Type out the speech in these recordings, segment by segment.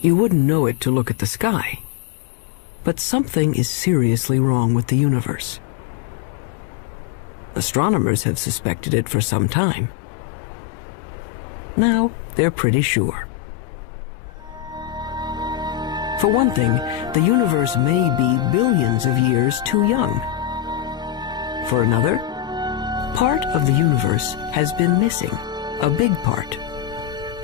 You wouldn't know it to look at the sky. But something is seriously wrong with the universe. Astronomers have suspected it for some time. Now, they're pretty sure. For one thing, the universe may be billions of years too young. For another, part of the universe has been missing, a big part.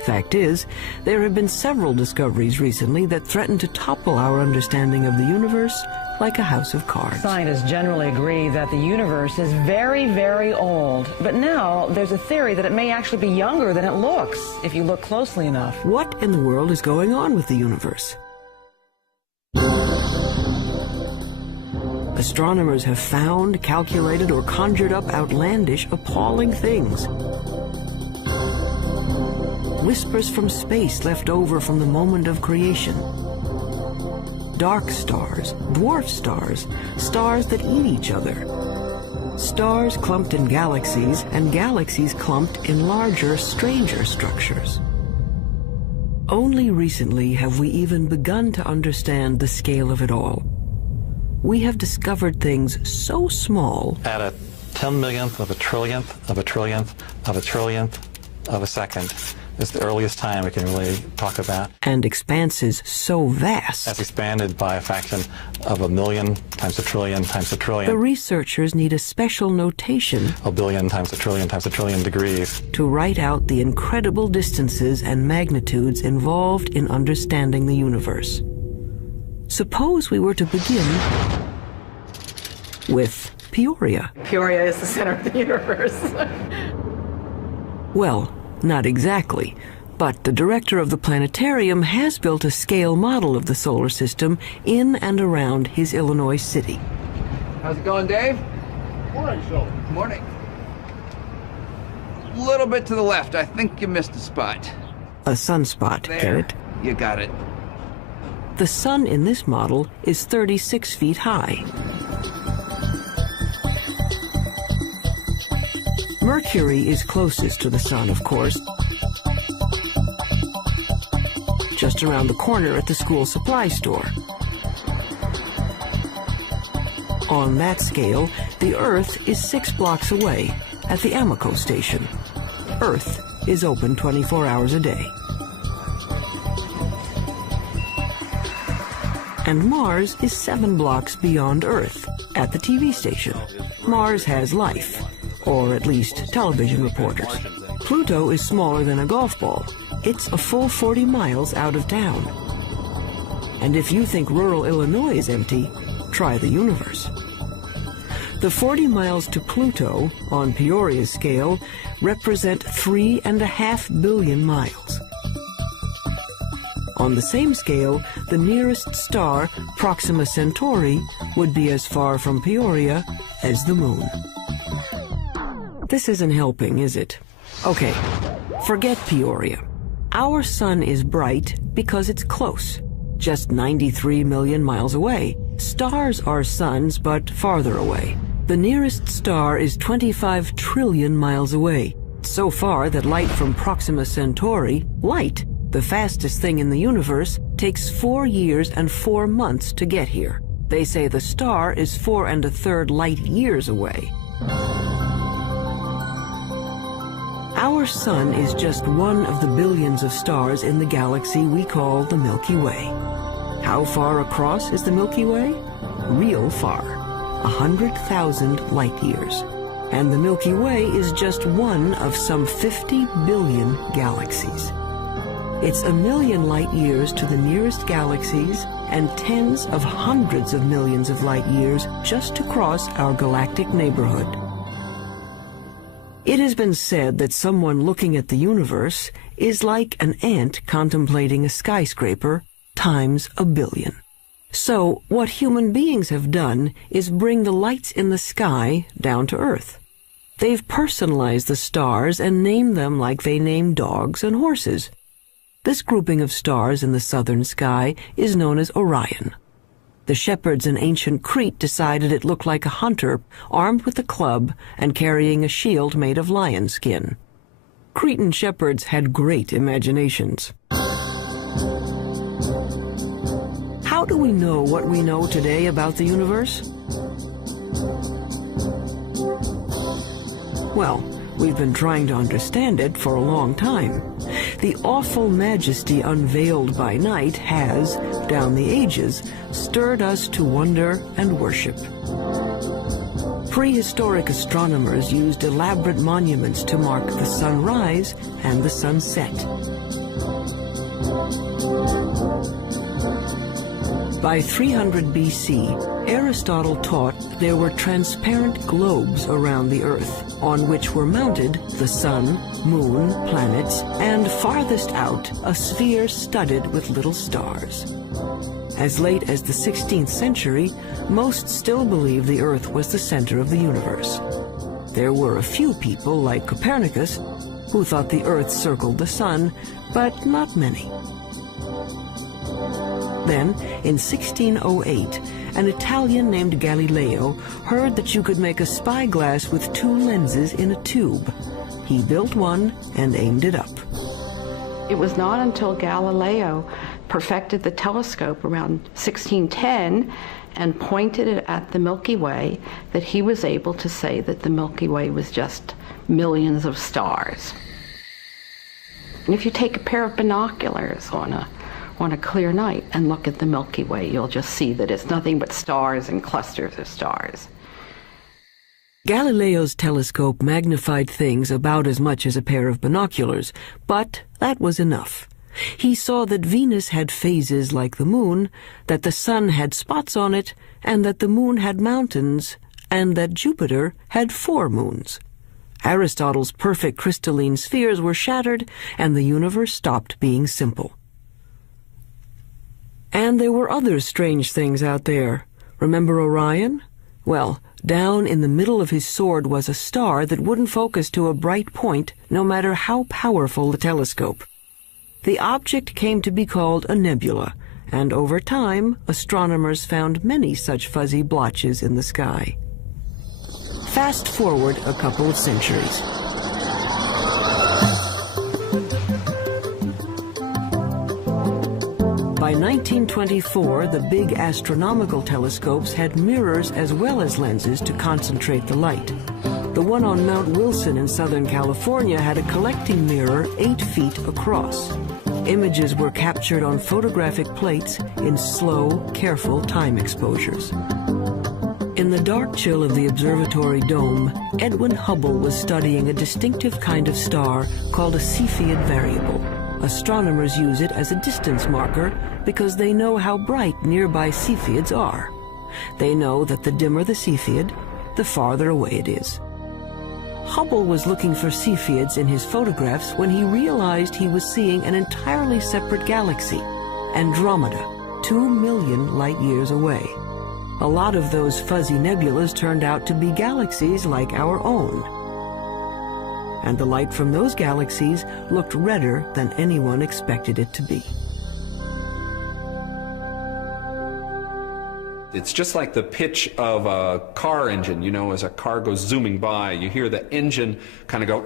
Fact is, there have been several discoveries recently that threaten to topple our understanding of the universe like a house of cards. Scientists generally agree that the universe is very, very old. But now there's a theory that it may actually be younger than it looks, if you look closely enough. What in the world is going on with the universe? Astronomers have found, calculated, or conjured up outlandish, appalling things. Whispers from space left over from the moment of creation. Dark stars, dwarf stars, stars that eat each other. Stars clumped in galaxies, and galaxies clumped in larger, stranger structures. Only recently have we even begun to understand the scale of it all. We have discovered things so small. At a 10 millionth of a trillionth of a trillionth of a trillionth of a second is the earliest time we can really talk about. And expanses so vast. That's expanded by a fraction of a million times a trillion times a trillion. The researchers need a special notation. A billion times a trillion degrees. To write out the incredible distances and magnitudes involved in understanding the universe. Suppose we were to begin with Peoria. Peoria is the center of the universe. Well, not exactly, but the director of the planetarium has built a scale model of the solar system in and around his Illinois city. How's it going, Dave? Morning, Sheldon. Morning. A little bit to the left. I think you missed a spot. A sunspot, There. get it? You got it. The sun in this model is 36 feet high. Mercury is closest to the sun, of course, just around the corner at the school supply store. On that scale, the Earth is 6 blocks away at the Amoco station. Earth is open 24 hours a day. And Mars is 7 blocks beyond Earth at the TV station. Mars has life, or at least television reporters. Pluto is smaller than a golf ball. It's a full 40 miles out of town. And if you think rural Illinois is empty, try the universe. The 40 miles to Pluto, on Peoria's scale, represent 3.5 billion miles. On the same scale, the nearest star, Proxima Centauri, would be as far from Peoria as the moon. This isn't helping, is it? Okay, forget Peoria. Our sun is bright because it's close, just 93 million miles away. Stars are suns, but farther away. The nearest star is 25 trillion miles away, so far that light from Proxima Centauri, light, the fastest thing in the universe, takes 4 years and 4 months to get here. They say the star is 4 1/3 light years away. Our sun is just one of the billions of stars in the galaxy we call the Milky Way. How far across is the Milky Way? Real far, 100,000 light years. And the Milky Way is just one of some 50 billion galaxies. It's a million light years to the nearest galaxies and tens of hundreds of millions of light years just to cross our galactic neighborhood. It has been said that someone looking at the universe is like an ant contemplating a skyscraper times a billion. So what human beings have done is bring the lights in the sky down to Earth. They've personalized the stars and named them like they name dogs and horses. This grouping of stars in the southern sky is known as Orion. The shepherds in ancient Crete decided it looked like a hunter armed with a club and carrying a shield made of lion skin. Cretan shepherds had great imaginations. how do we know what we know today about the universe? Well, we've been trying to understand it for a long time. The awful majesty unveiled by night has, down the ages, stirred us to wonder and worship. Prehistoric astronomers used elaborate monuments to mark the sunrise and the sunset. By 300 BC, Aristotle taught there were transparent globes around the Earth, on which were mounted the sun, moon, planets, and farthest out, a sphere studded with little stars. As late as the 16th century, most still believed the Earth was the center of the universe. There were a few people, like Copernicus, who thought the Earth circled the sun, but not many. Then, in 1608, an Italian named Galileo heard that you could make a spyglass with two lenses in a tube. He built one and aimed it up. It was not until Galileo perfected the telescope around 1610 and pointed it at the Milky Way that he was able to say that the Milky Way was just millions of stars. And if you take a pair of binoculars on a clear night and look at the Milky Way, you'll just see that it's nothing but stars and clusters of stars. Galileo's telescope magnified things about as much as a pair of binoculars, but that was enough. He saw that Venus had phases like the moon, that the sun had spots on it, and that the moon had mountains, and that Jupiter had 4 moons. Aristotle's perfect crystalline spheres were shattered, and the universe stopped being simple. And there were other strange things out there. Remember Orion? Well, down in the middle of his sword was a star that wouldn't focus to a bright point, no matter how powerful the telescope. The object came to be called a nebula, and over time, astronomers found many such fuzzy blotches in the sky. Fast forward a couple of centuries. By 1924, the big astronomical telescopes had mirrors as well as lenses to concentrate the light. The one on Mount Wilson in Southern California had a collecting mirror 8 feet across. Images were captured on photographic plates in slow, careful time exposures. In the dark chill of the observatory dome, Edwin Hubble was studying a distinctive kind of star called a Cepheid variable. Astronomers use it as a distance marker because they know how bright nearby Cepheids are. They know that the dimmer the Cepheid, the farther away it is. Hubble was looking for Cepheids in his photographs when he realized he was seeing an entirely separate galaxy, Andromeda, 2 million light-years away. A lot of those fuzzy nebulas turned out to be galaxies like our own. And the light from those galaxies looked redder than anyone expected it to be. It's just like the pitch of a car engine. You know, as a car goes zooming by, you hear the engine kind of go.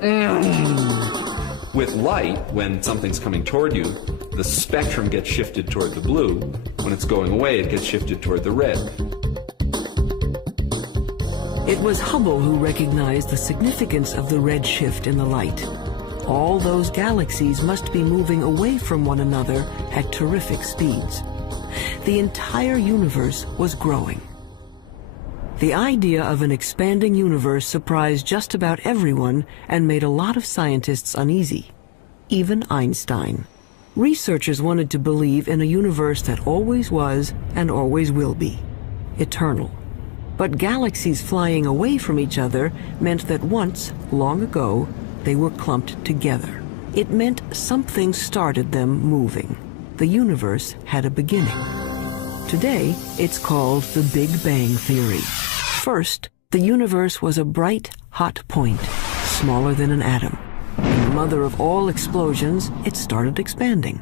With light, when something's coming toward you, the spectrum gets shifted toward the blue. When it's going away, it gets shifted toward the red. It was Hubble who recognized the significance of the red shift in the light. All those galaxies must be moving away from one another at terrific speeds. The entire universe was growing. The idea of an expanding universe surprised just about everyone and made a lot of scientists uneasy, even Einstein. Researchers wanted to believe in a universe that always was and always will be, eternal. But galaxies flying away from each other meant that once, long ago, they were clumped together. It meant something started them moving. The universe had a beginning. Today, it's called the Big Bang Theory. First, the universe was a bright, hot point, smaller than an atom. In the mother of all explosions, it started expanding.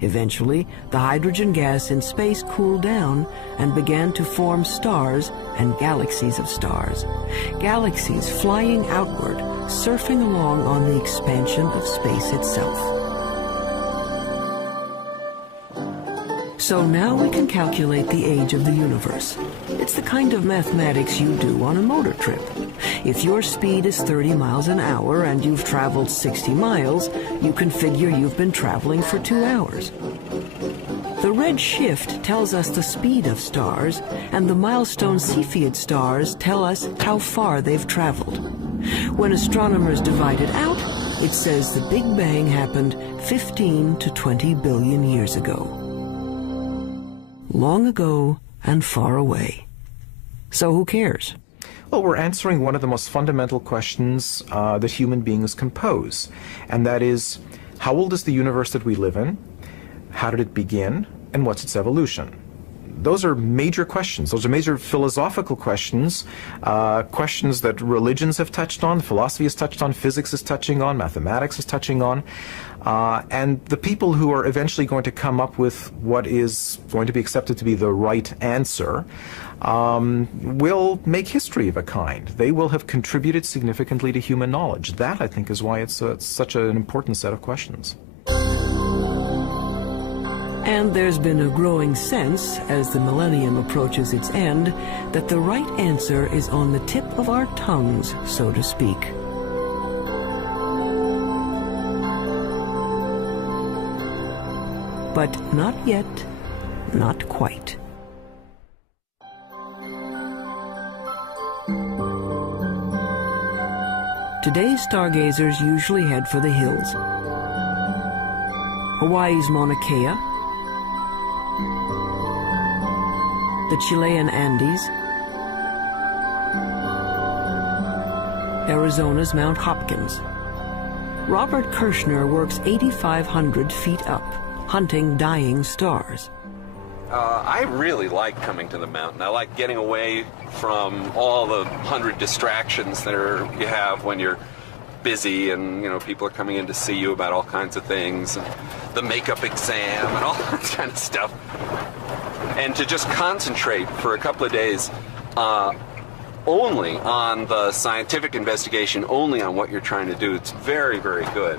Eventually, the hydrogen gas in space cooled down and began to form stars and galaxies of stars. Galaxies flying outward, surfing along on the expansion of space itself. So now we can calculate the age of the universe. It's the kind of mathematics you do on a motor trip. If your speed is 30 miles an hour and you've traveled 60 miles, you can figure you've been traveling for 2 hours. The red shift tells us the speed of stars, and the milestone Cepheid stars tell us how far they've traveled. When astronomers divide it out, it says the Big Bang happened 15 to 20 billion years ago. Long ago and far away. So who cares? Well, we're answering one of the most fundamental questions that human beings can pose, and that is, how old is the universe that we live in? How did it begin? And what's its evolution? Those are major questions. Those are major philosophical questions, questions that religions have touched on, philosophy has touched on, physics is touching on, mathematics is touching on. And the people who are eventually going to come up with what is going to be accepted to be the right answer will make history of a kind. They will have contributed significantly to human knowledge. That, I think, is why it's such an important set of questions. And there's been a growing sense, as the millennium approaches its end, that the right answer is on the tip of our tongues, so to speak. But not yet, not quite. Today's stargazers usually head for the hills. Hawaii's Mauna Kea, the Chilean Andes, Arizona's Mount Hopkins. Robert Kirshner works 8,500 feet up, hunting dying stars. I really like coming to the mountain. I like getting away from all the 100 distractions that you have when you're busy, and people are coming in to see you about all kinds of things, and the makeup exam and all that kind of stuff. And to just concentrate for a couple of days only on the scientific investigation, only on what you're trying to do, it's very, very good.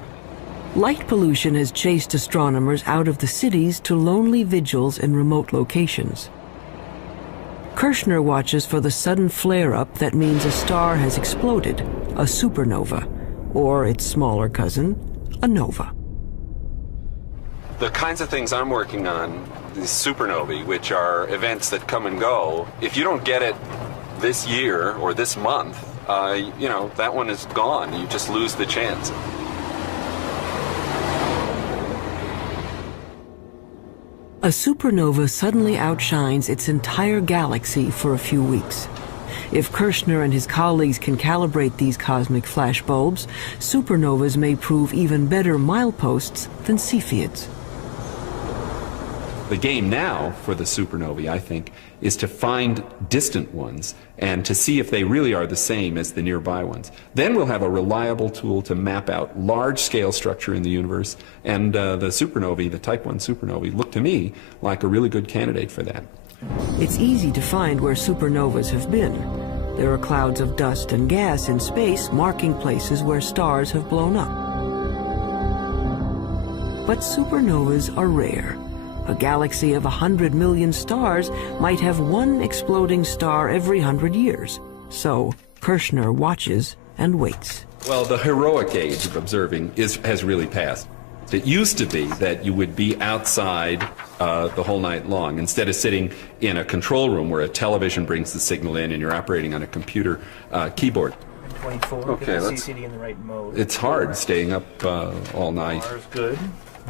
Light pollution has chased astronomers out of the cities to lonely vigils in remote locations. Kirshner watches for the sudden flare-up that means a star has exploded, a supernova, or its smaller cousin, a nova. The kinds of things I'm working on, these supernovae, which are events that come and go, if you don't get it this year or this month, that one is gone. You just lose the chance. A supernova suddenly outshines its entire galaxy for a few weeks. If Kirshner and his colleagues can calibrate these cosmic flashbulbs, supernovas may prove even better mileposts than Cepheids. The game now for the supernovae, I think, is to find distant ones and to see if they really are the same as the nearby ones. Then we'll have a reliable tool to map out large-scale structure in the universe, and the supernovae, the Type 1 supernovae, look to me like a really good candidate for that. It's easy to find where supernovas have been. There are clouds of dust and gas in space marking places where stars have blown up. But supernovas are rare. A galaxy of 100 million stars might have one exploding star every 100 years. So Kirshner watches and waits. Well, the heroic age of observing has really passed. It used to be that you would be outside the whole night long, instead of sitting in a control room where a television brings the signal in and you're operating on a computer keyboard. 24, okay, get the CCD in the right mode. It's hard staying up all night. Good.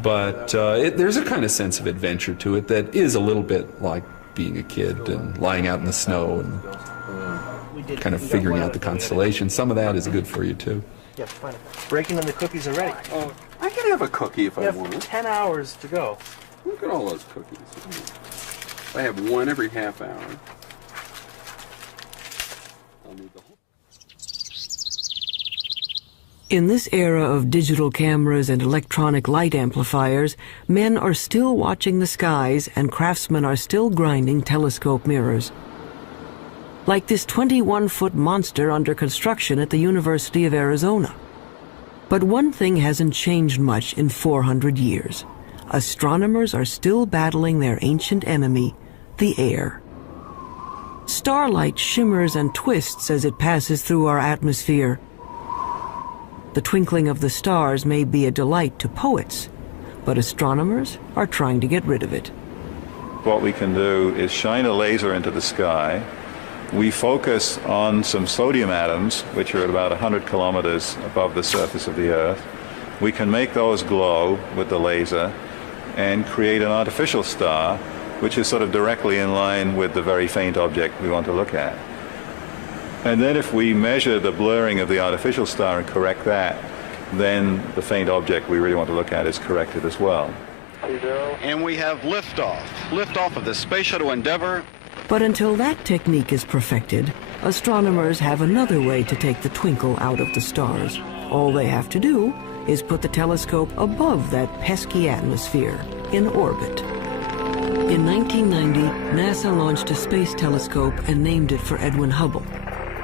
But there's a kind of sense of adventure to it that is a little bit like being a kid and lying out in the snow and kind of figuring out the constellation. Some of that is good for you, too. Yeah, fine. Breaking in the cookies already. Oh, I can have a cookie if I want. You have 10 hours to go. Look at all those cookies. I have one every half hour. I'll need the whole. In this era of digital cameras and electronic light amplifiers, men are still watching the skies and craftsmen are still grinding telescope mirrors. Like this 21-foot monster under construction at the University of Arizona. But one thing hasn't changed much in 400 years. astronomers are still battling their ancient enemy, the air. Starlight shimmers and twists as it passes through our atmosphere. The twinkling of the stars may be a delight to poets, but astronomers are trying to get rid of it. What we can do is shine a laser into the sky. We focus on some sodium atoms, which are at about 100 kilometers above the surface of the Earth. We can make those glow with the laser and create an artificial star, which is sort of directly in line with the very faint object we want to look at. And then if we measure the blurring of the artificial star and correct that, then the faint object we really want to look at is corrected as well. And we have liftoff of the Space Shuttle Endeavour. But until that technique is perfected, astronomers have another way to take the twinkle out of the stars. All they have to do is put the telescope above that pesky atmosphere, in orbit. In 1990, NASA launched a space telescope and named it for Edwin Hubble.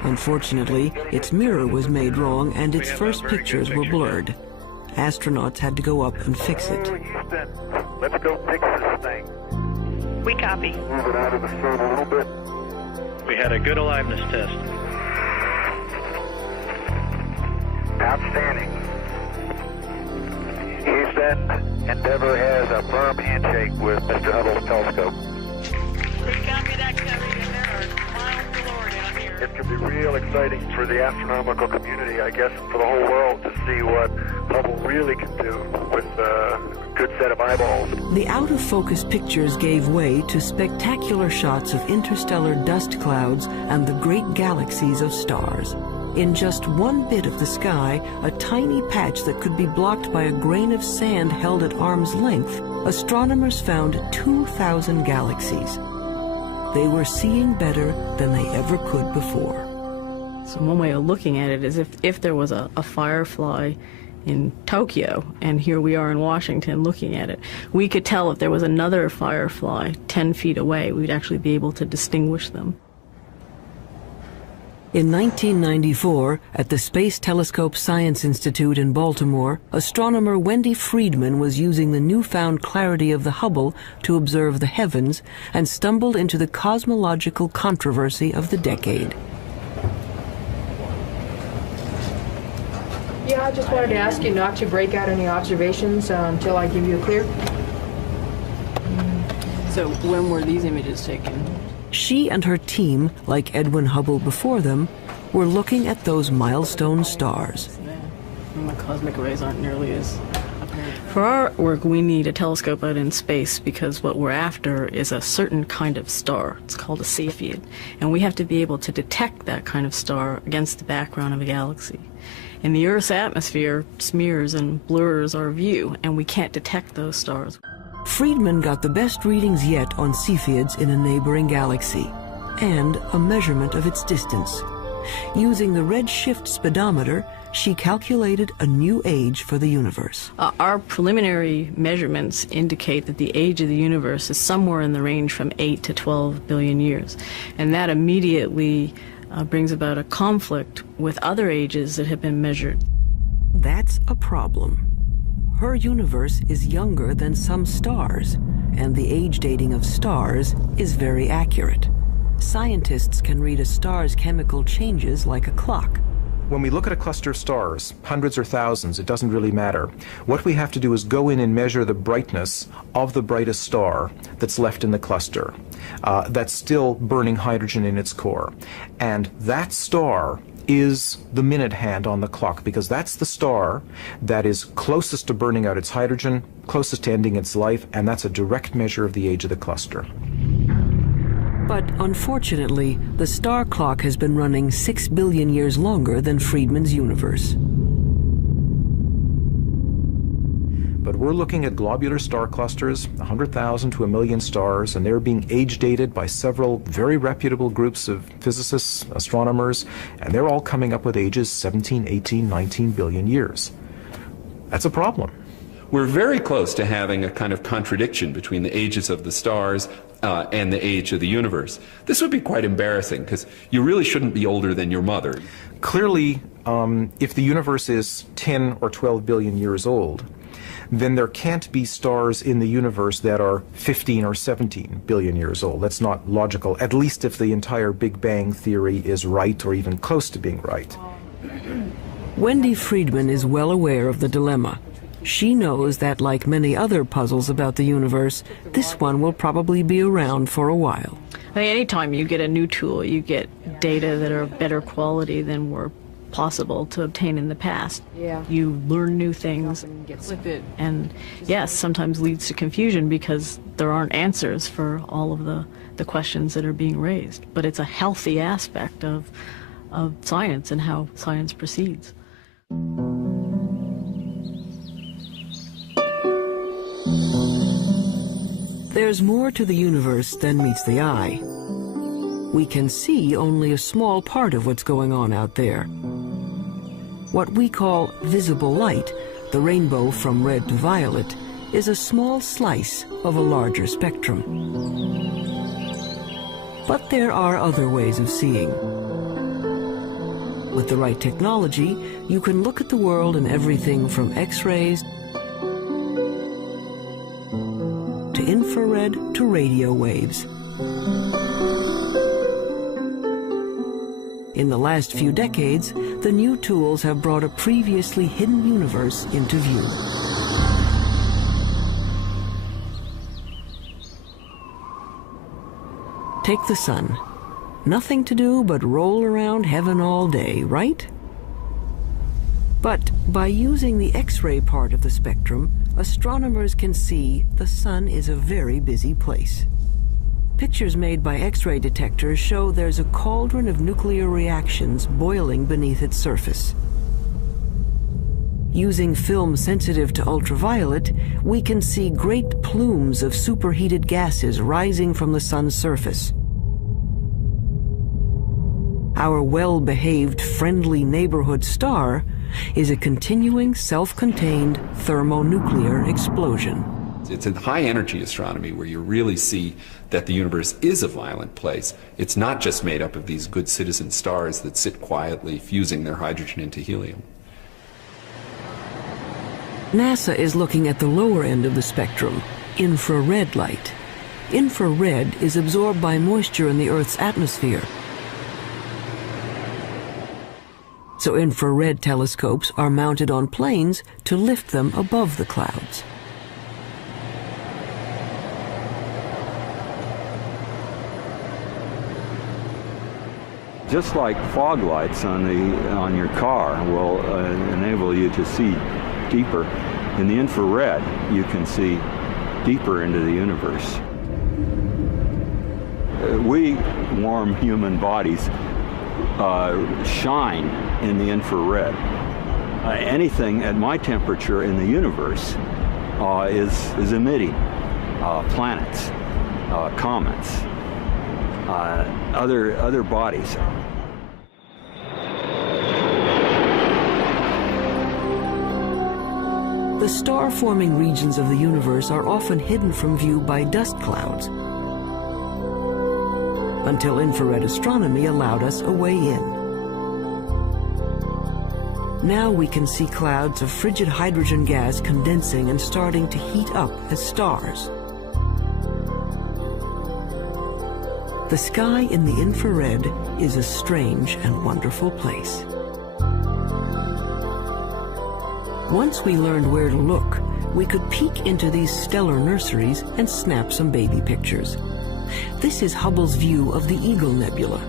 Unfortunately, its mirror was made wrong and its first pictures were blurred. Astronauts had to go up and fix it. Houston, let's go fix this thing. We copy. Move it out of the sun a little bit. We had a good aliveness test. Outstanding. Houston, Endeavour has a firm handshake with Mr. Hubble's telescope. We copy that, Cody, and there are miles galore down here. It could be real exciting for the astronomical community, I guess, and for the whole world to see what Hubble really can do with a good set of eyeballs. The out-of-focus pictures gave way to spectacular shots of interstellar dust clouds and the great galaxies of stars. In just one bit of the sky, a tiny patch that could be blocked by a grain of sand held at arm's length, astronomers found 2,000 galaxies. They were seeing better than they ever could before. So one way of looking at it is if there was a firefly in Tokyo, and here we are in Washington looking at it, we could tell if there was another firefly 10 feet away, we'd actually be able to distinguish them. In 1994, at the Space Telescope Science Institute in Baltimore, astronomer Wendy Friedman was using the newfound clarity of the Hubble to observe the heavens and stumbled into the cosmological controversy of the decade. Yeah, I just wanted to ask you not to break out any observations until I give you a clear. So when were these images taken? She and her team, like Edwin Hubble before them, were looking at those milestone stars. And the cosmic rays aren't nearly as apparent. For our work, we need a telescope out in space because what we're after is a certain kind of star. It's called a Cepheid. And we have to be able to detect that kind of star against the background of a galaxy. And the Earth's atmosphere smears and blurs our view, and we can't detect those stars. Friedman got the best readings yet on Cepheids in a neighboring galaxy, and a measurement of its distance. Using the redshift speedometer, she calculated a new age for the universe. Our preliminary measurements indicate that the age of the universe is somewhere in the range from 8 to 12 billion years. And that immediately brings about a conflict with other ages that have been measured. That's a problem. Her universe is younger than some stars, and the age dating of stars is very accurate. Scientists can read a star's chemical changes like a clock. When we look at a cluster of stars, hundreds or thousands, it doesn't really matter. What we have to do is go in and measure the brightness of the brightest star that's left in the cluster, that's still burning hydrogen in its core. And that star is the minute hand on the clock, because that's the star that is closest to burning out its hydrogen, closest to ending its life, and that's a direct measure of the age of the cluster. But unfortunately, the star clock has been running 6 billion years longer than Friedman's universe. But we're looking at globular star clusters, 100,000 to 1 million stars, and they're being age dated by several very reputable groups of physicists, astronomers, and they're all coming up with ages 17, 18, 19 billion years. That's a problem. We're very close to having a kind of contradiction between the ages of the stars and the age of the universe. This would be quite embarrassing, because you really shouldn't be older than your mother. Clearly, if the universe is 10 or 12 billion years old, then there can't be stars in the universe that are 15 or 17 billion years old. That's not logical, at least if the entire Big Bang theory is right or even close to being right. Wendy Friedman is well aware of the dilemma. She knows that, like many other puzzles about the universe, this one will probably be around for a while. I think anytime you get a new tool, you get data that are of better quality than were possible to obtain in the past. Yeah. You learn new things, and yes, sometimes leads to confusion because there aren't answers for all of the questions that are being raised. But it's a healthy aspect of science and how science proceeds. There's more to the universe than meets the eye. We can see only a small part of what's going on out there. What we call visible light, the rainbow from red to violet, is a small slice of a larger spectrum. But there are other ways of seeing. With the right technology, you can look at the world in everything from X-rays to infrared to radio waves. In the last few decades, the new tools have brought a previously hidden universe into view. Take the sun. Nothing to do but roll around heaven all day, right? But by using the X-ray part of the spectrum, astronomers can see the sun is a very busy place. Pictures made by X-ray detectors show there's a cauldron of nuclear reactions boiling beneath its surface. Using film sensitive to ultraviolet, we can see great plumes of superheated gases rising from the sun's surface. Our well-behaved, friendly neighborhood star is a continuing, self-contained thermonuclear explosion. It's in high-energy astronomy where you really see that the universe is a violent place. It's not just made up of these good citizen stars that sit quietly fusing their hydrogen into helium. NASA is looking at the lower end of the spectrum, infrared light. Infrared is absorbed by moisture in the Earth's atmosphere. So infrared telescopes are mounted on planes to lift them above the clouds. Just like fog lights on your car will enable you to see deeper, in the infrared you can see deeper into the universe. We warm human bodies shine in the infrared. Anything at my temperature in the universe is emitting planets, comets, other bodies. The star-forming regions of the universe are often hidden from view by dust clouds, until infrared astronomy allowed us a way in. Now we can see clouds of frigid hydrogen gas condensing and starting to heat up as stars. The sky in the infrared is a strange and wonderful place. Once we learned where to look, we could peek into these stellar nurseries and snap some baby pictures. This is Hubble's view of the Eagle Nebula.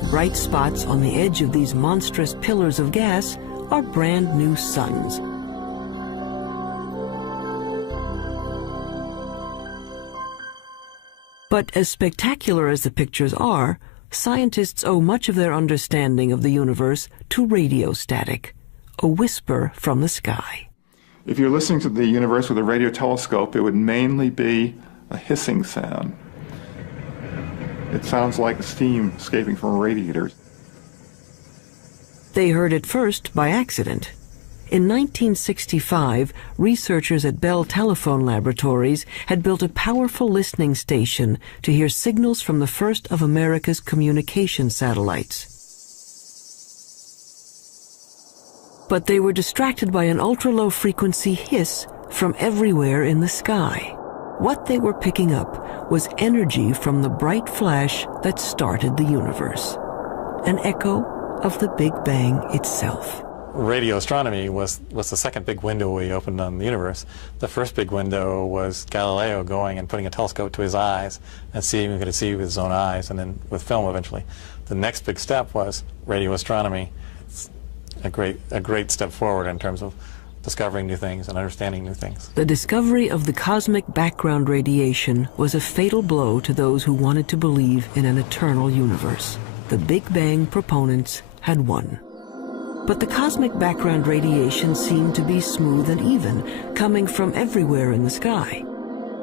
The bright spots on the edge of these monstrous pillars of gas are brand new suns. But as spectacular as the pictures are, scientists owe much of their understanding of the universe to radio static, a whisper from the sky. If you're listening to the universe with a radio telescope, it would mainly be a hissing sound. It sounds like steam escaping from a radiator. They heard it first by accident. In 1965, researchers at Bell Telephone Laboratories had built a powerful listening station to hear signals from the first of America's communication satellites. But they were distracted by an ultra-low frequency hiss from everywhere in the sky. What they were picking up was energy from the bright flash that started the universe, an echo of the Big Bang itself. Radio astronomy was the second big window we opened on the universe. The first big window was Galileo going and putting a telescope to his eyes and seeing what he could see with his own eyes, and then with film eventually. The next big step was radio astronomy. It's a great step forward in terms of discovering new things and understanding new things. The discovery of the cosmic background radiation was a fatal blow to those who wanted to believe in an eternal universe. The Big Bang proponents had won. But the cosmic background radiation seemed to be smooth and even, coming from everywhere in the sky.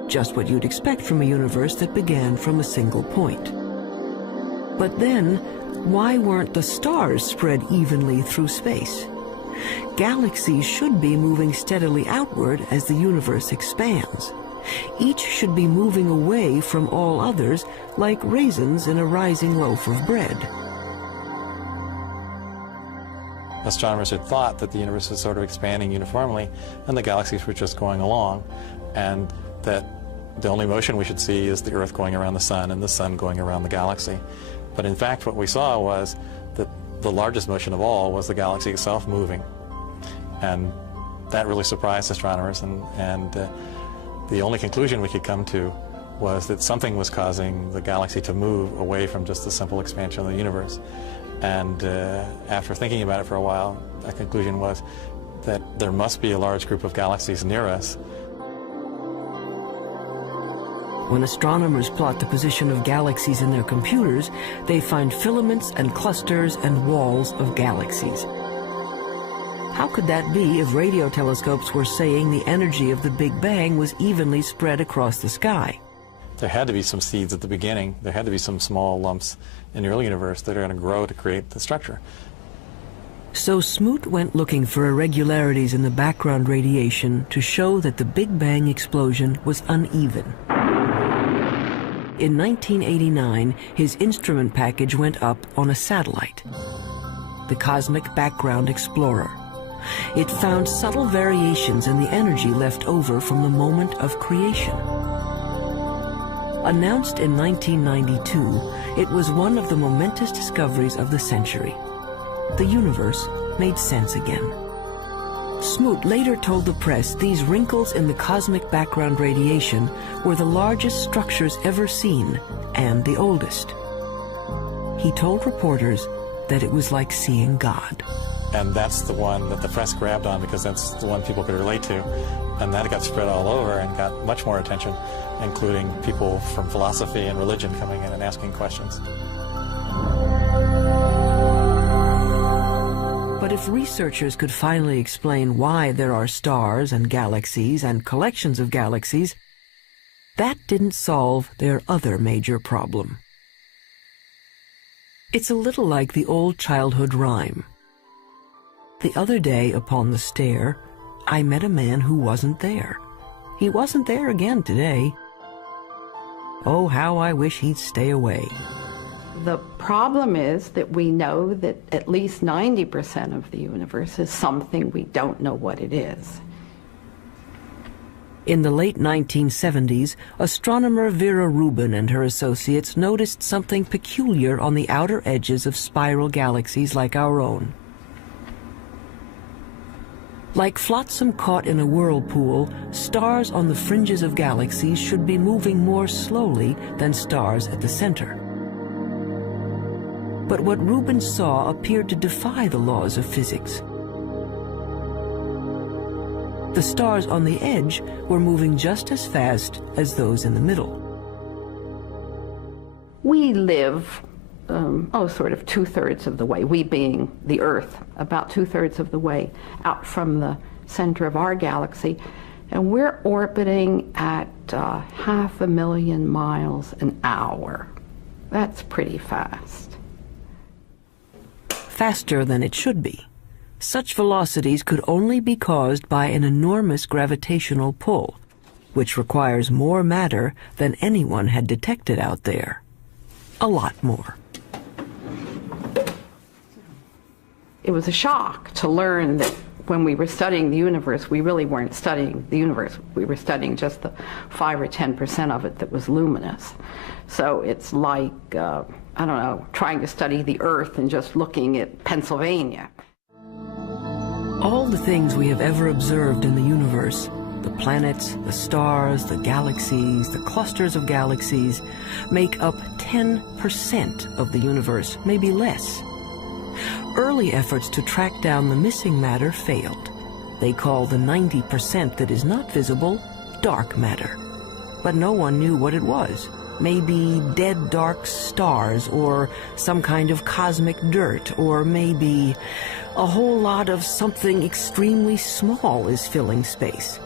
Just what you'd expect from a universe that began from a single point. But then, why weren't the stars spread evenly through space? Galaxies should be moving steadily outward as the universe expands. Each should be moving away from all others like raisins in a rising loaf of bread. Astronomers had thought that the universe was sort of expanding uniformly and the galaxies were just going along, and that the only motion we should see is the Earth going around the Sun and the Sun going around the galaxy. But in fact what we saw was that the largest motion of all was the galaxy itself moving. And that really surprised astronomers, and the only conclusion we could come to was that something was causing the galaxy to move away from just the simple expansion of the universe. And after thinking about it for a while, a conclusion was that there must be a large group of galaxies near us. When astronomers plot the position of galaxies in their computers, they find filaments and clusters and walls of galaxies. How could that be if radio telescopes were saying the energy of the Big Bang was evenly spread across the sky? There had to be some seeds at the beginning. There had to be some small lumps in the early universe that are going to grow to create the structure. So Smoot went looking for irregularities in the background radiation to show that the Big Bang explosion was uneven. In 1989, his instrument package went up on a satellite, the Cosmic Background Explorer. It found subtle variations in the energy left over from the moment of creation. Announced in 1992, it was one of the momentous discoveries of the century. The universe made sense again. Smoot later told the press these wrinkles in the cosmic background radiation were the largest structures ever seen and the oldest. He told reporters that it was like seeing God. And that's the one that the press grabbed on because that's the one people could relate to. And that got spread all over and got much more attention, including people from philosophy and religion coming in and asking questions. But if researchers could finally explain why there are stars and galaxies and collections of galaxies, that didn't solve their other major problem. It's a little like the old childhood rhyme. The other day upon the stair, I met a man who wasn't there. He wasn't there again today. Oh, how I wish he'd stay away. The problem is that we know that at least 90% of the universe is something we don't know what it is. In the late 1970s, astronomer Vera Rubin and her associates noticed something peculiar on the outer edges of spiral galaxies like our own. Like flotsam caught in a whirlpool, stars on the fringes of galaxies should be moving more slowly than stars at the center. But what Rubin saw appeared to defy the laws of physics. The stars on the edge were moving just as fast as those in the middle. We live, sort of 2/3 of the way, we being the Earth, about 2/3 of the way out from the center of our galaxy, and we're orbiting at 500,000 miles an hour. That's pretty fast. Faster than it should be. Such velocities could only be caused by an enormous gravitational pull, which requires more matter than anyone had detected out there. A lot more. It was a shock to learn that when we were studying the universe, we really weren't studying the universe. We were studying just the 5 or 10% of it that was luminous. So it's like, I don't know, trying to study the Earth and just looking at Pennsylvania. All the things we have ever observed in the universe, the planets, the stars, the galaxies, the clusters of galaxies, make up 10% of the universe, maybe less. Early efforts to track down the missing matter failed. They call the 90% that is not visible dark matter. But no one knew what it was. Maybe dead dark stars, or some kind of cosmic dirt, or maybe a whole lot of something extremely small is filling space.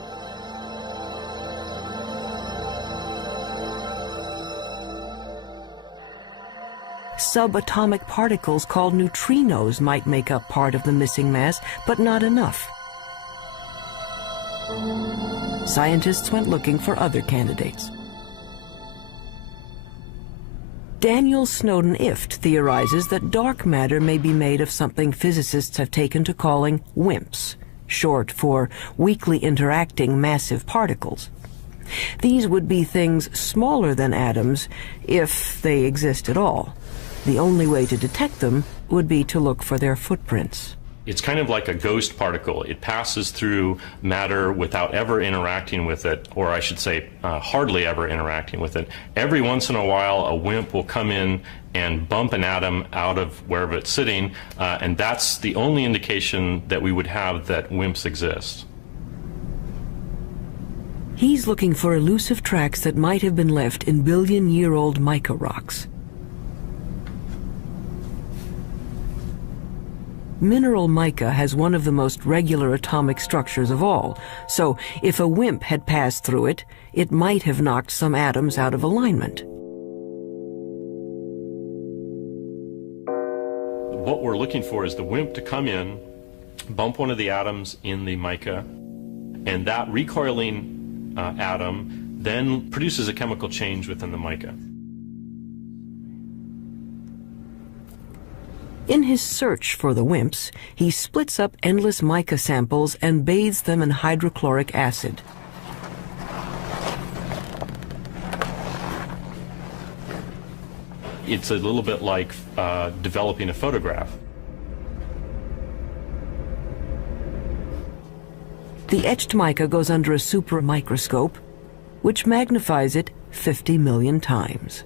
Subatomic particles called neutrinos might make up part of the missing mass, but not enough. Scientists went looking for other candidates. Daniel Snowden Ift theorizes that dark matter may be made of something physicists have taken to calling WIMPs, short for weakly interacting massive particles. These would be things smaller than atoms, if they exist at all. The only way to detect them would be to look for their footprints. It's kind of like a ghost particle. It passes through matter without ever interacting with it, or I should say hardly ever interacting with it. Every once in a while, a WIMP will come in and bump an atom out of wherever it's sitting, and that's the only indication that we would have that WIMPs exist. He's looking for elusive tracks that might have been left in billion-year-old mica rocks. Mineral mica has one of the most regular atomic structures of all, so if a WIMP had passed through it, it might have knocked some atoms out of alignment. What we're looking for is the WIMP to come in, bump one of the atoms in the mica, and that recoiling atom then produces a chemical change within the mica. In his search for the WIMPs, he splits up endless mica samples and bathes them in hydrochloric acid. It's a little bit like developing a photograph. The etched mica goes under a supermicroscope, which magnifies it 50 million times.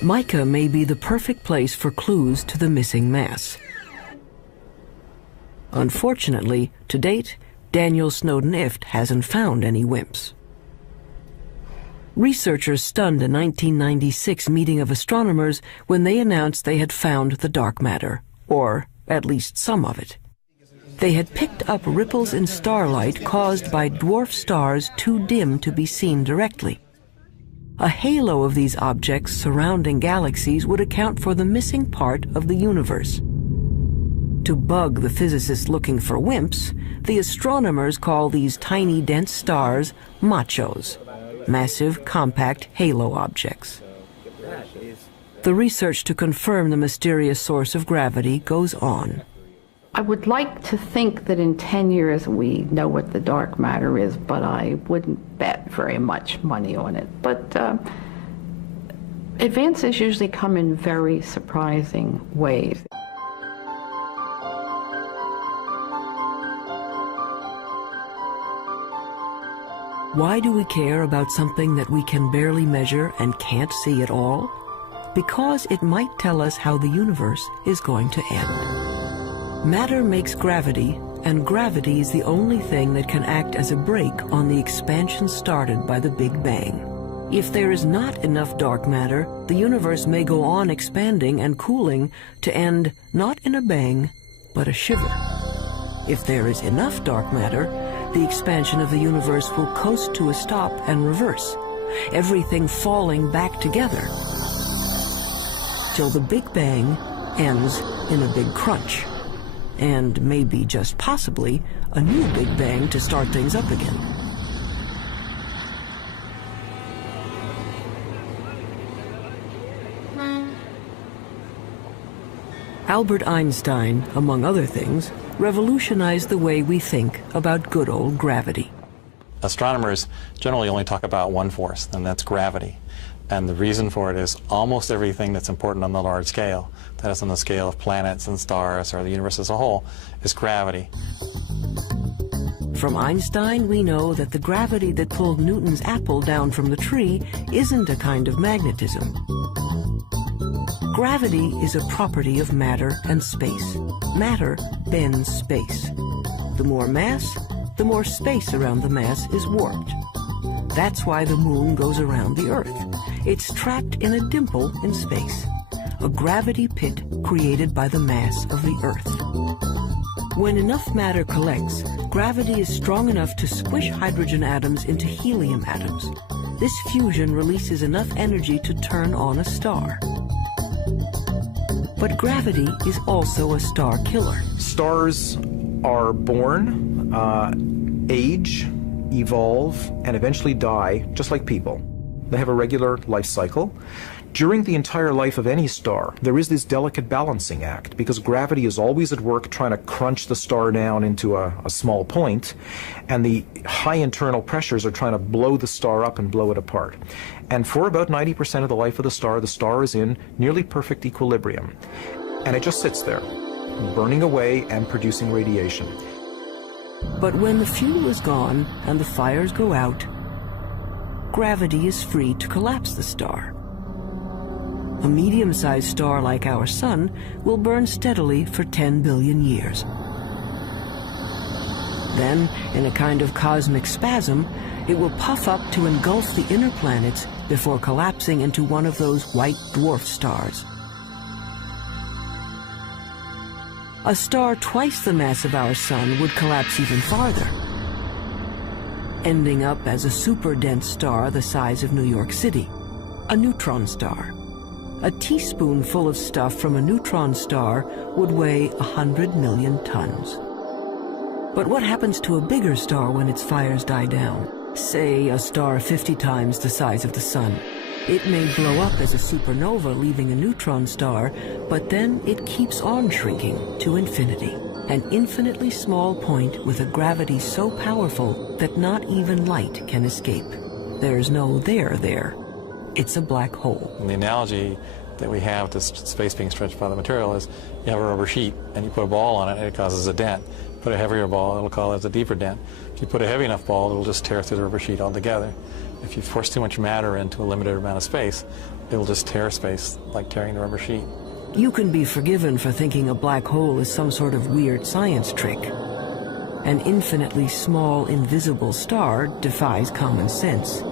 Mica may be the perfect place for clues to the missing mass. Unfortunately, to date, Daniel Snowden Ift hasn't found any WIMPs. Researchers stunned a 1996 meeting of astronomers when they announced they had found the dark matter, or at least some of it. They had picked up ripples in starlight caused by dwarf stars too dim to be seen directly. A halo of these objects surrounding galaxies would account for the missing part of the universe. To bug the physicists looking for WIMPs, the astronomers call these tiny dense stars machos, massive compact halo objects. The research to confirm the mysterious source of gravity goes on. I would like to think that in 10 years we know what the dark matter is, but I wouldn't bet very much money on it. But advances usually come in very surprising ways. Why do we care about something that we can barely measure and can't see at all? Because it might tell us how the universe is going to end. Matter makes gravity, and gravity is the only thing that can act as a brake on the expansion started by the Big Bang. If there is not enough dark matter, the universe may go on expanding and cooling to end not in a bang, but a shiver. If there is enough dark matter, the expansion of the universe will coast to a stop and reverse, everything falling back together, till the Big Bang ends in a big crunch. And maybe, just possibly, a new Big Bang to start things up again. Albert Einstein, among other things, revolutionized the way we think about good old gravity. Astronomers generally only talk about one force, and that's gravity. And the reason for it is almost everything that's important on the large scale, that is on the scale of planets and stars or the universe as a whole, is gravity. From Einstein, we know that the gravity that pulled Newton's apple down from the tree isn't a kind of magnetism. Gravity is a property of matter and space. Matter bends space. The more mass, the more space around the mass is warped. That's why the moon goes around the Earth. It's trapped in a dimple in space, a gravity pit created by the mass of the Earth. When enough matter collects, gravity is strong enough to squish hydrogen atoms into helium atoms. This fusion releases enough energy to turn on a star. But gravity is also a star killer. Stars are born, age, evolve, and eventually die, just like people. They have a regular life cycle. During the entire life of any star, there is this delicate balancing act, because gravity is always at work trying to crunch the star down into a small point, and the high internal pressures are trying to blow the star up and blow it apart. And for about 90% of the life of the star is in nearly perfect equilibrium. And it just sits there, burning away and producing radiation. But when the fuel is gone and the fires go out, gravity is free to collapse the star. A medium-sized star like our Sun will burn steadily for 10 billion years. Then, in a kind of cosmic spasm, it will puff up to engulf the inner planets before collapsing into one of those white dwarf stars. A star twice the mass of our Sun would collapse even farther, ending up as a super-dense star the size of New York City, a neutron star. A teaspoonful of stuff from a neutron star would weigh 100 million tons. But what happens to a bigger star when its fires die down? Say a star 50 times the size of the Sun. It may blow up as a supernova, leaving a neutron star, but then it keeps on shrinking to infinity. An infinitely small point with a gravity so powerful that not even light can escape. There's no there there. It's a black hole. And the analogy that we have to space being stretched by the material is you have a rubber sheet and you put a ball on it and it causes a dent. Put a heavier ball, it'll cause a deeper dent. If you put a heavy enough ball, it'll just tear through the rubber sheet altogether. If you force too much matter into a limited amount of space, it will just tear space like tearing the rubber sheet. You can be forgiven for thinking a black hole is some sort of weird science trick. An infinitely small, invisible star defies common sense.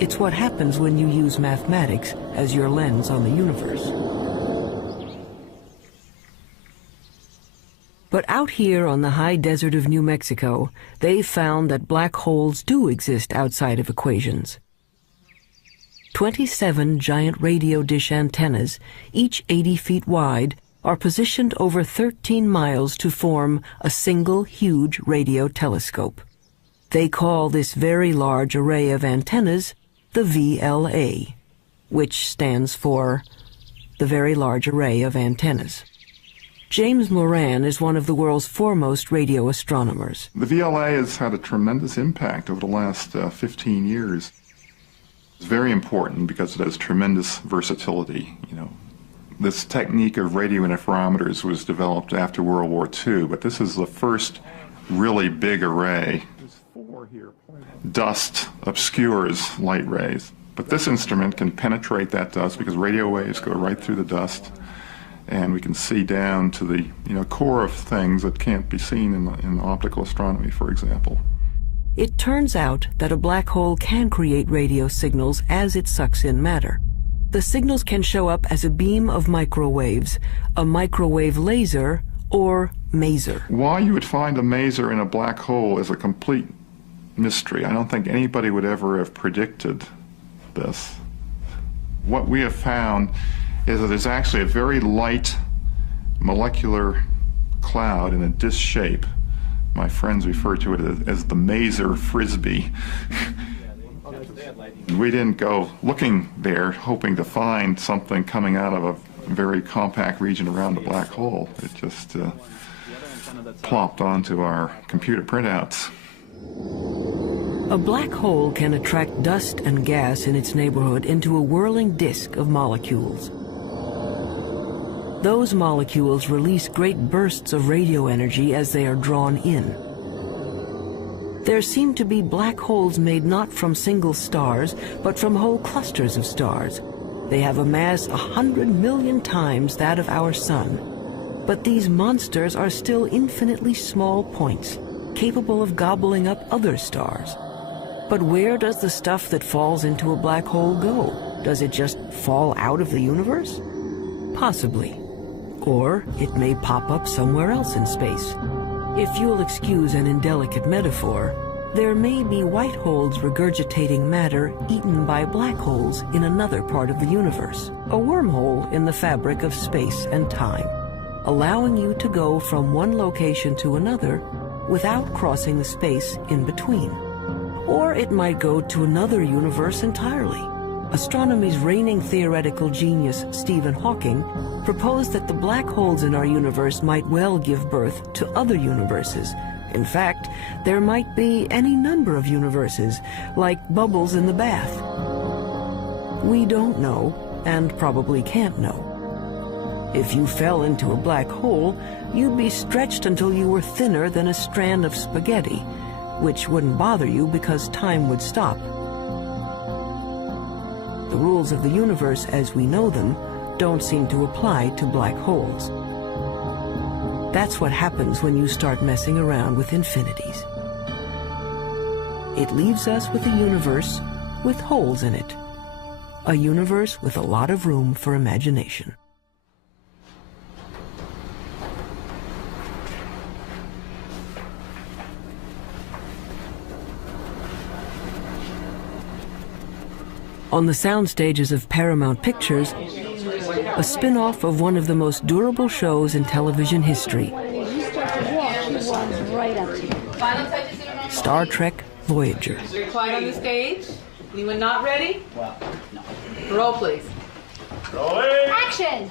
It's what happens when you use mathematics as your lens on the universe. But out here on the high desert of New Mexico, they've found that black holes do exist outside of equations. 27 giant radio dish antennas, each 80 feet wide, are positioned over 13 miles to form a single huge radio telescope. They call this very large array of antennas the VLA, which stands for the Very Large Array of Antennas. James Moran is one of the world's foremost radio astronomers. The VLA has had a tremendous impact over the last 15 years. It's very important because it has tremendous versatility. This technique of radio interferometers was developed after World War II, but this is the first really big array. Dust obscures light rays, but this instrument can penetrate that dust because radio waves go right through the dust, and we can see down to the core of things that can't be seen in optical astronomy, for example. It turns out that a black hole can create radio signals as it sucks in matter. The signals can show up as a beam of microwaves, a microwave laser, or maser. Why you would find a maser in a black hole is a complete mystery. I don't think anybody would ever have predicted this. What we have found is that there's actually a very light molecular cloud in a disc shape. My friends refer to it as the maser frisbee. We didn't go looking there hoping to find something coming out of very compact region around the black hole. It just plopped onto our computer printouts. A black hole can attract dust and gas in its neighborhood into a whirling disk of molecules. Those molecules release great bursts of radio energy as they are drawn in. There seem to be black holes made not from single stars, but from whole clusters of stars. They have a mass 100 million times that of our sun. But these monsters are still infinitely small points, capable of gobbling up other stars. But where does the stuff that falls into a black hole go? Does it just fall out of the universe? Possibly. Or it may pop up somewhere else in space. If you'll excuse an indelicate metaphor, there may be white holes regurgitating matter eaten by black holes in another part of the universe, a wormhole in the fabric of space and time, allowing you to go from one location to another without crossing the space in between. Or it might go to another universe entirely. Astronomy's reigning theoretical genius, Stephen Hawking, proposed that the black holes in our universe might well give birth to other universes. In fact, there might be any number of universes, like bubbles in the bath. We don't know, and probably can't know. If you fell into a black hole, you'd be stretched until you were thinner than a strand of spaghetti, which wouldn't bother you because time would stop. The rules of the universe as we know them don't seem to apply to black holes. That's what happens when you start messing around with infinities. It leaves us with a universe with holes in it. A universe with a lot of room for imagination. On the sound stages of Paramount Pictures, a spin-off of one of the most durable shows in television history, Star Trek Voyager. Very quiet on the stage. Anyone not ready? Roll, please. Action!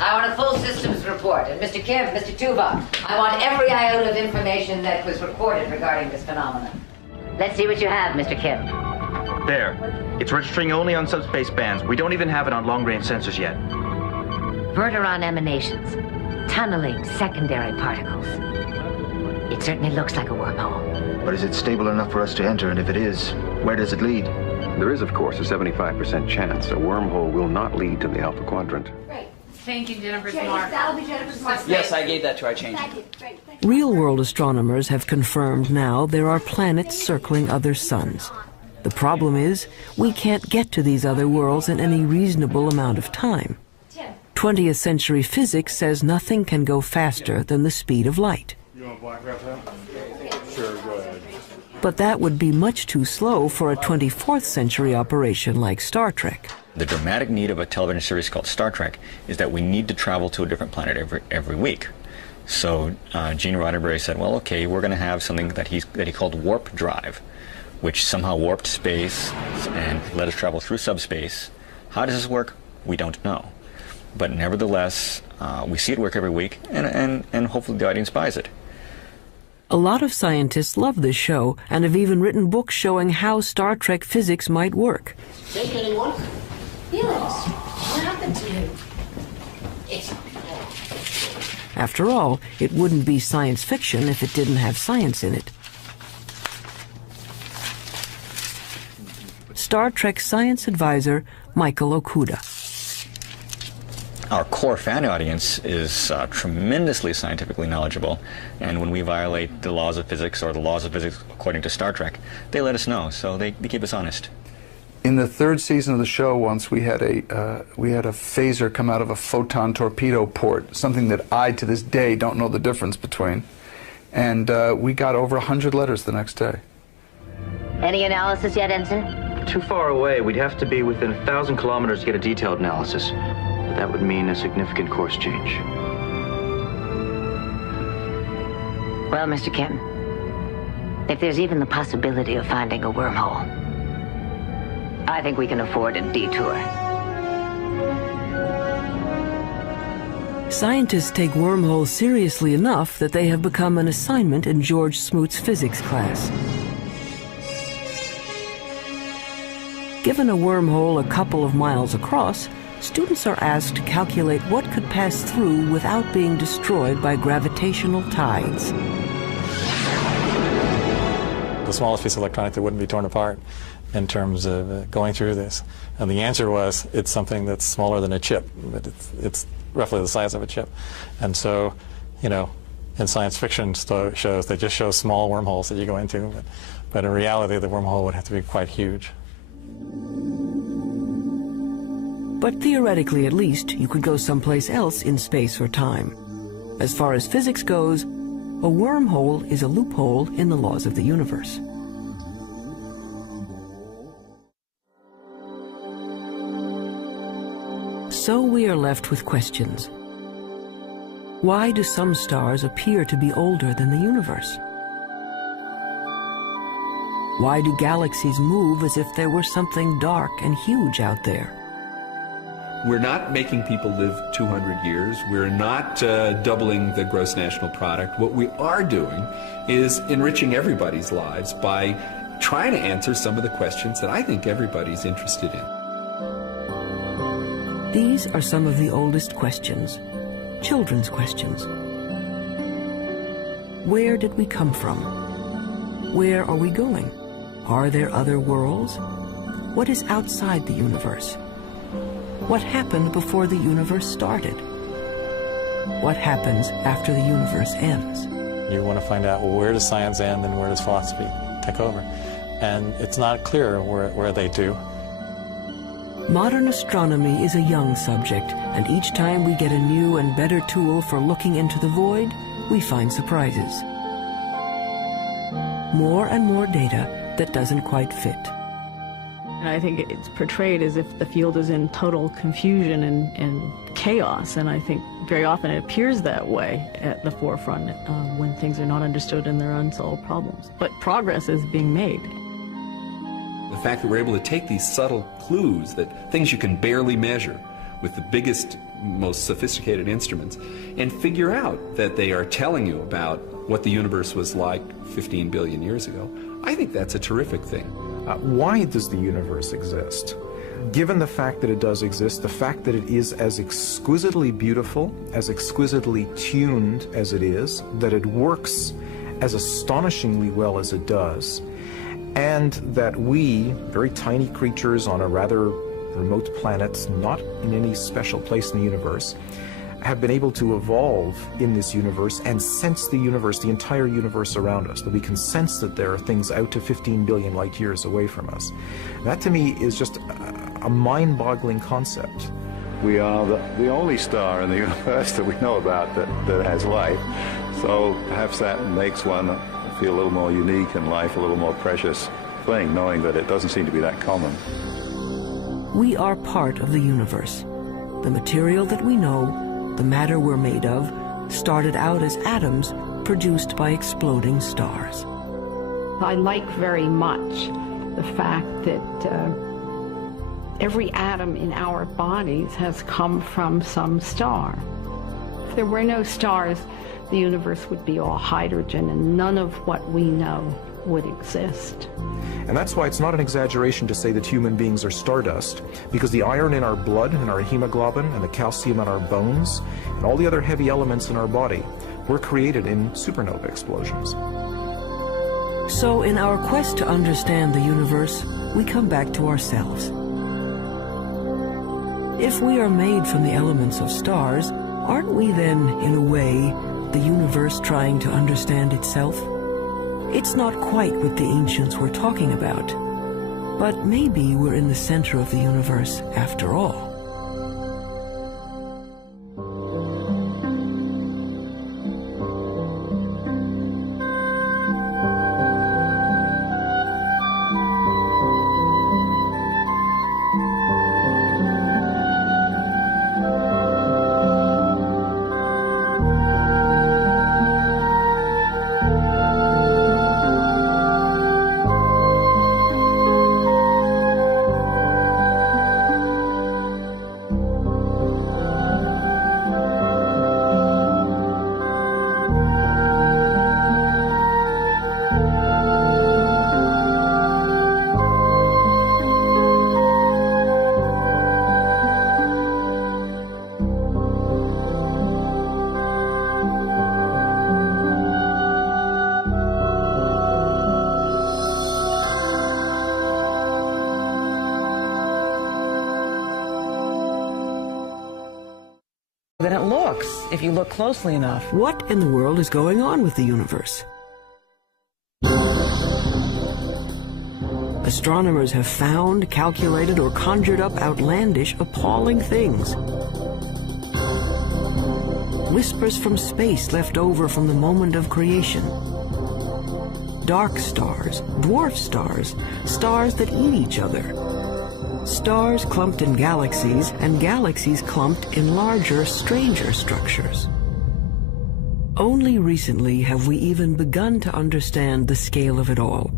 I want a full systems report. And Mr. Kim, Mr. Tuvok, I want every iota of information that was recorded regarding this phenomenon. Let's see what you have, Mr. Kim. There. It's registering only on subspace bands. We don't even have it on long-range sensors yet. Verteron emanations. Tunneling secondary particles. It certainly looks like a wormhole. But is it stable enough for us to enter? And if it is, where does it lead? There is, of course, a 75% chance a wormhole will not lead to the Alpha Quadrant. Great. Thank you, Jennifer's mark. That'll be Jennifer's mark. Yes, I gave that to our change. Thank you. Great. Real-world astronomers have confirmed now there are planets circling other suns. The problem is, we can't get to these other worlds in any reasonable amount of time. 20th century physics says nothing can go faster than the speed of light. You want black wrap that? Sure, go ahead. But that would be much too slow for a 24th century operation like Star Trek. The dramatic need of a television series called Star Trek is that we need to travel to a different planet every week. So Gene Roddenberry said, well, okay, we're going to have something that he called warp drive, which somehow warped space and let us travel through subspace. How does this work? We don't know. But nevertheless, we see it work every week, and hopefully the audience buys it. A lot of scientists love this show and have even written books showing how Star Trek physics might work. Sick, anyone? Felix, what happened to you? It's... After all, it wouldn't be science fiction if it didn't have science in it. Star Trek science advisor Michael Okuda. Our core fan audience is tremendously scientifically knowledgeable, and when we violate the laws of physics or the laws of physics according to Star Trek, they let us know, so they keep us honest. In the third season of the show, once we had a phaser come out of a photon torpedo port, something that I, to this day, don't know the difference between. And we got over 100 letters the next day. Any analysis yet, Ensign? Too far away. We'd have to be within 1,000 kilometers to get a detailed analysis. But that would mean a significant course change. Well, Mr. Kim, if there's even the possibility of finding a wormhole, I think we can afford a detour. Scientists take wormholes seriously enough that they have become an assignment in George Smoot's physics class. Given a wormhole a couple of miles across, students are asked to calculate what could pass through without being destroyed by gravitational tides. The smallest piece of electronic that wouldn't be torn apart in terms of going through this. And the answer was, it's something that's smaller than a chip, but it's roughly the size of a chip. And so, you know, in science fiction shows, they just show small wormholes that you go into, but in reality, the wormhole would have to be quite huge. But theoretically, at least, you could go someplace else in space or time. As far as physics goes, a wormhole is a loophole in the laws of the universe. So we are left with questions. Why do some stars appear to be older than the universe? Why do galaxies move as if there were something dark and huge out there? We're not making people live 200 years. We're not doubling the gross national product. What we are doing is enriching everybody's lives by trying to answer some of the questions that I think everybody's interested in. These are some of the oldest questions, children's questions. Where did we come from? Where are we going? Are there other worlds? What is outside the universe? What happened before the universe started? What happens after the universe ends? You want to find out, well, where does science end and where does philosophy take over? And it's not clear where they do. Modern astronomy is a young subject, and each time we get a new and better tool for looking into the void, we find surprises. More and more data that doesn't quite fit. And I think it's portrayed as if the field is in total confusion and chaos, and I think very often it appears that way at the forefront when things are not understood and there are unsolved problems. But progress is being made. The fact that we're able to take these subtle clues, that things you can barely measure with the biggest, most sophisticated instruments, and figure out that they are telling you about what the universe was like 15 billion years ago, I think that's a terrific thing. Why does the universe exist? Given the fact that it does exist, the fact that it is as exquisitely beautiful, as exquisitely tuned as it is, that it works as astonishingly well as it does, and that we, very tiny creatures on a rather remote planet, not in any special place in the universe, have been able to evolve in this universe and sense the universe, the entire universe around us, that we can sense that there are things out to 15 billion light years away from us. That to me is just a mind-boggling concept. We are the only star in the universe that we know about that has life, so perhaps that makes one feel a little more unique and life a little more precious thing, knowing that it doesn't seem to be that common. We are part of the universe. The material that we know, the matter we're made of, started out as atoms produced by exploding stars. I like very much the fact that every atom in our bodies has come from some star. If there were no stars, the universe would be all hydrogen and none of what we know would exist. And that's why it's not an exaggeration to say that human beings are stardust, because the iron in our blood and our hemoglobin and the calcium in our bones and all the other heavy elements in our body were created in supernova explosions. So in our quest to understand the universe, we come back to ourselves. If we are made from the elements of stars, aren't we then, in a way, the universe trying to understand itself? It's not quite what the ancients were talking about, but maybe we're in the center of the universe after all. if you look closely enough. What in the world is going on with the universe? Astronomers have found, calculated, or conjured up outlandish, appalling things. Whispers from space left over from the moment of creation. Dark stars, dwarf stars, stars that eat each other. Stars clumped in galaxies, and galaxies clumped in larger, stranger structures. Only recently have we even begun to understand the scale of it all.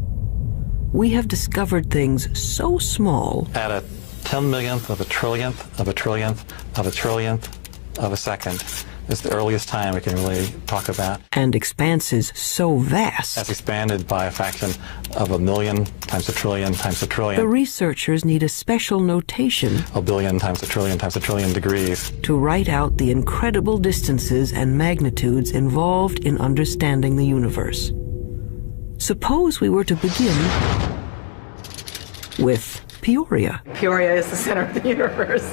We have discovered things so small. At a 10 millionth of a trillionth of a trillionth of a trillionth of a second is the earliest time we can really talk about. And expanses so vast. That's expanded by a fraction of a million times a trillion times a trillion. The researchers need a special notation. A billion times a trillion degrees. To write out the incredible distances and magnitudes involved in understanding the universe. Suppose we were to begin with Peoria. Peoria is the center of the universe.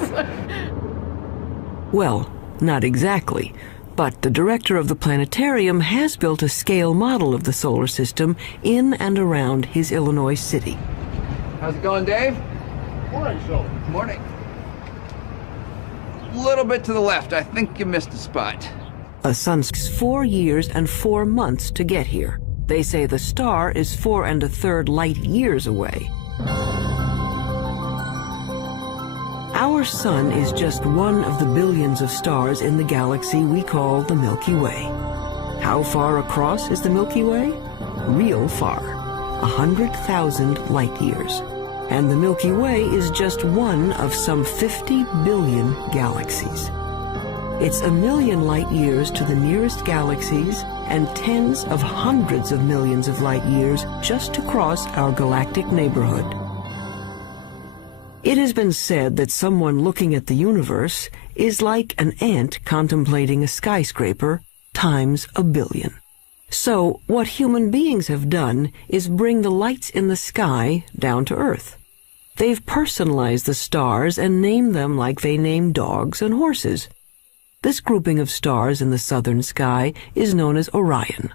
Well, not exactly, but the director of the planetarium has built a scale model of the solar system in and around his Illinois city. How's it going, Dave? Morning, Phil. Morning. A little bit to the left. I think you missed a spot. A sun takes 4 years and 4 months to get here. They say the star is 4 1/3 light years away. Our sun is just one of the billions of stars in the galaxy we call the Milky Way. How far across is the Milky Way? Real far, 100,000 light years. And the Milky Way is just one of some 50 billion galaxies. It's 1 million light years to the nearest galaxies and tens of hundreds of millions of light years just to cross our galactic neighborhood. It has been said that someone looking at the universe is like an ant contemplating a skyscraper times 1 billion. So what human beings have done is bring the lights in the sky down to Earth. They've personalized the stars and named them like they name dogs and horses. This grouping of stars in the southern sky is known as Orion.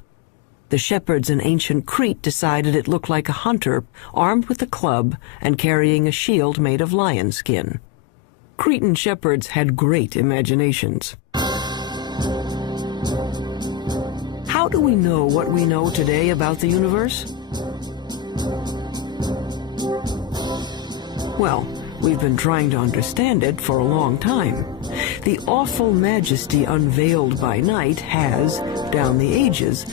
The shepherds in ancient Crete decided it looked like a hunter armed with a club and carrying a shield made of lion skin. Cretan shepherds had great imaginations. How do we know what we know today about the universe? Well, we've been trying to understand it for a long time. The awful majesty unveiled by night has, down the ages,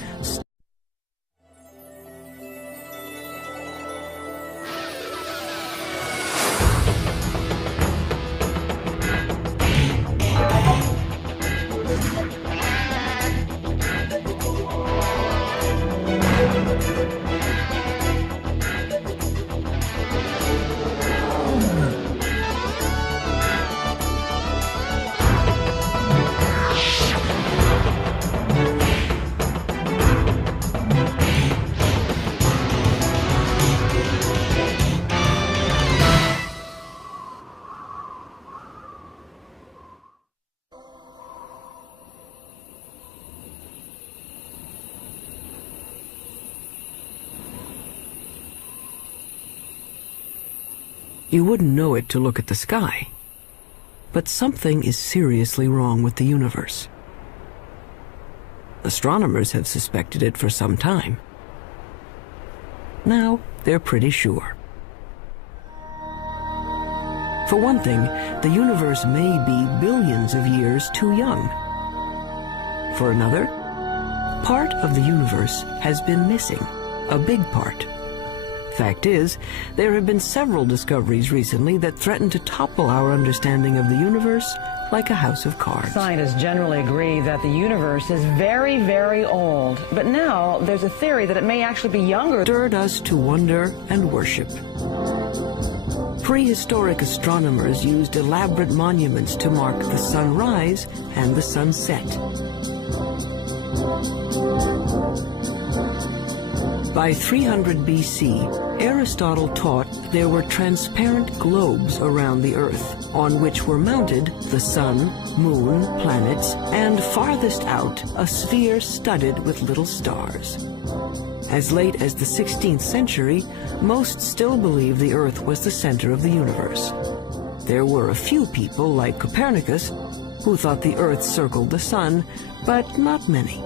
You wouldn't know it to look at the sky. But something is seriously wrong with the universe. Astronomers have suspected it for some time. Now, they're pretty sure. For one thing, the universe may be billions of years too young. For another, part of the universe has been missing, a big part. Fact is, there have been several discoveries recently that threaten to topple our understanding of the universe like a house of cards. Scientists generally agree that the universe is very, very old. But now there's a theory that it may actually be younger. Stirred us to wonder and worship. Prehistoric astronomers used elaborate monuments to mark the sunrise and the sunset. By 300 BC, Aristotle taught there were transparent globes around the Earth. on which were mounted the sun, moon, planets, and farthest out, a sphere studded with little stars. As late as the 16th century, most still believed the Earth was the center of the universe. There were a few people, like Copernicus, who thought the Earth circled the sun, but not many.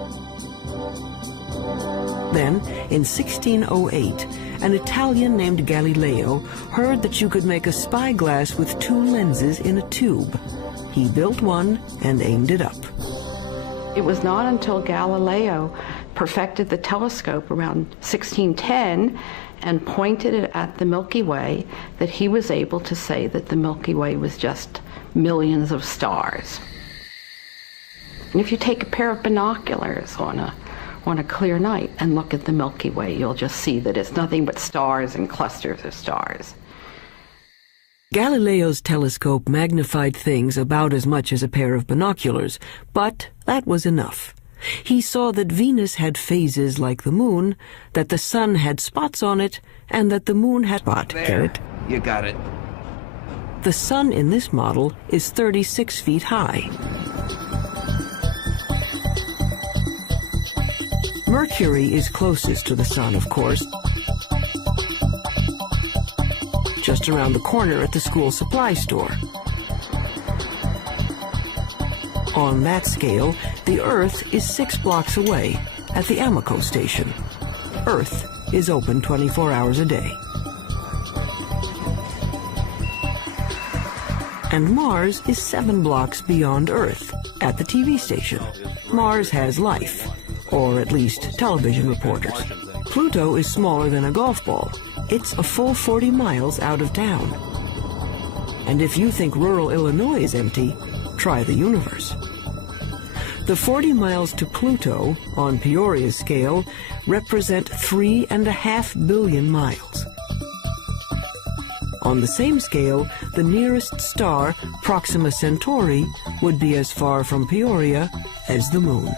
Then, in 1608, an Italian named Galileo heard that you could make a spyglass with two lenses in a tube. He built one and aimed it up. It was not until Galileo perfected the telescope around 1610 and pointed it at the Milky Way that he was able to say that the Milky Way was just millions of stars. And if you take a pair of binoculars on a clear night and look at the Milky Way, you'll just see that it's nothing but stars and clusters of stars. Galileo's telescope magnified things about as much as a pair of binoculars, but that was enough. He saw that Venus had phases like the moon, that the sun had spots on it, and that the moon had spot. Get it? You got it. The sun in this model is 36 feet high. Mercury is closest to the sun, of course, just around the corner at the school supply store. On that scale, the Earth is 6 blocks away at the Amoco station. Earth is open 24 hours a day. And Mars is 7 blocks beyond Earth at the TV station. Mars has life, or at least television reporters. Pluto is smaller than a golf ball. It's a full 40 miles out of town. And if you think rural Illinois is empty, try the universe. The 40 miles to Pluto, on Peoria's scale, represent 3.5 billion miles. On the same scale, the nearest star, Proxima Centauri, would be as far from Peoria as the moon.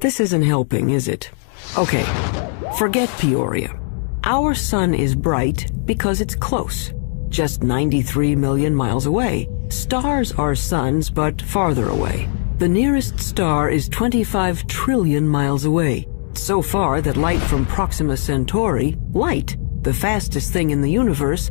This isn't helping, is it? Okay, forget Peoria. Our sun is bright because it's close, just 93 million miles away. Stars are suns, but farther away. The nearest star is 25 trillion miles away, so far that light from Proxima Centauri, light, the fastest thing in the universe,